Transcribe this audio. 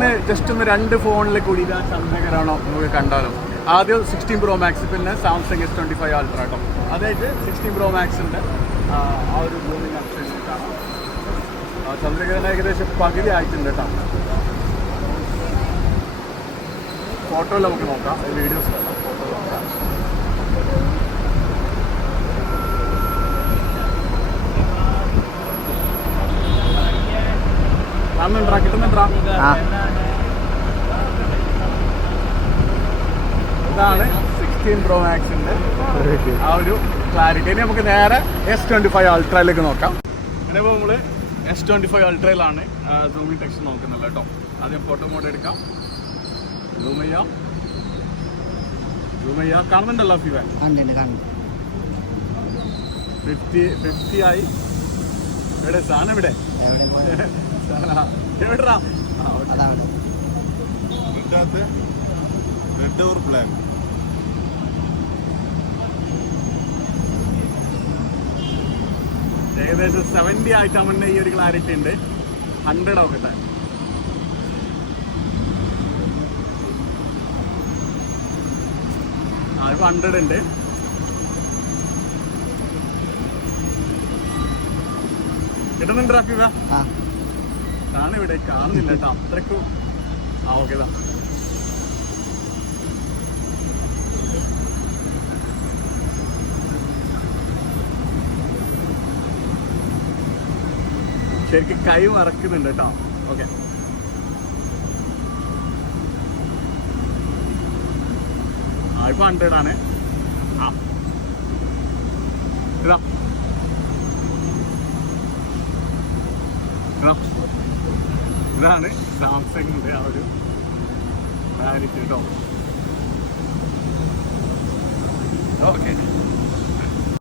നമുക്കൊന്ന് ജസ്റ്റ് ഒന്ന് 2 ഫോണിൽ കൂടി ചന്ദ്രകരാണോ നമുക്ക് കണ്ടാലോ. ആദ്യം 16 Pro Max, പിന്നെ സാംസങ് S25 Ultra കേട്ടോ. അതായത് 16 Pro Max ഉണ്ട്. ആ ഒരു ഗെയിമിംഗ് ഓപ്ഷൻ കാണാം. ചന്ദ്രഗ്രഹണം ഏകദേശം പകുതി ആയിട്ടുണ്ട് കേട്ടോ. ഫോട്ടോയിൽ നമുക്ക് നോക്കാം, വീഡിയോസ് നോക്കാം, ഫോട്ടോ നോക്കാം. കിട്ടുന്നുണ്ടാ? ഇതാണ് 16 Pro Maxന്റെ ആ ഒരു ക്ലാരിറ്റി. ഇനി നമുക്ക് നേരെ S25 Ultrയിലേക്ക് നോക്കാം. ഇനിയിപ്പോൾ നമ്മൾ S25 Ultrയിലാണ് സൂമിംഗ് ടെക്സ്റ്റ് നോക്കുന്നില്ല കേട്ടോ. ആദ്യം ഫോട്ടോ മോഡ് എടുക്കാം. സൂം ചെയ്യാം. കാണുന്നുണ്ടല്ലോ ഫീവർ 50 ആയി. എവിടെ സാധനം? എവിടെ എവിടാ? ഏകദേശം 70 ആയിട്ടാകുമ്പോൾ ഈ ഒരു ക്ലാരിറ്റി ഉണ്ട്. 100 ആവട്ടെ. ഇപ്പൊ 100 ഉണ്ട്. കിട്ടുന്നുണ്ട് റാഫിവ? ഇവിടെ കാണുന്നില്ല കേട്ടോ അത്രക്കും. ഓക്കെ. ശരിക്കും കൈ മറക്കുന്നുണ്ട് കേട്ടോ. ഓക്കെ. ഇപ്പൊ 100 ആണ്. ഇതാണ് സാംസങ്ങിന്റെ ആ ഒരു ക്ലാരിറ്റി കേട്ടോ. ഓക്കെ.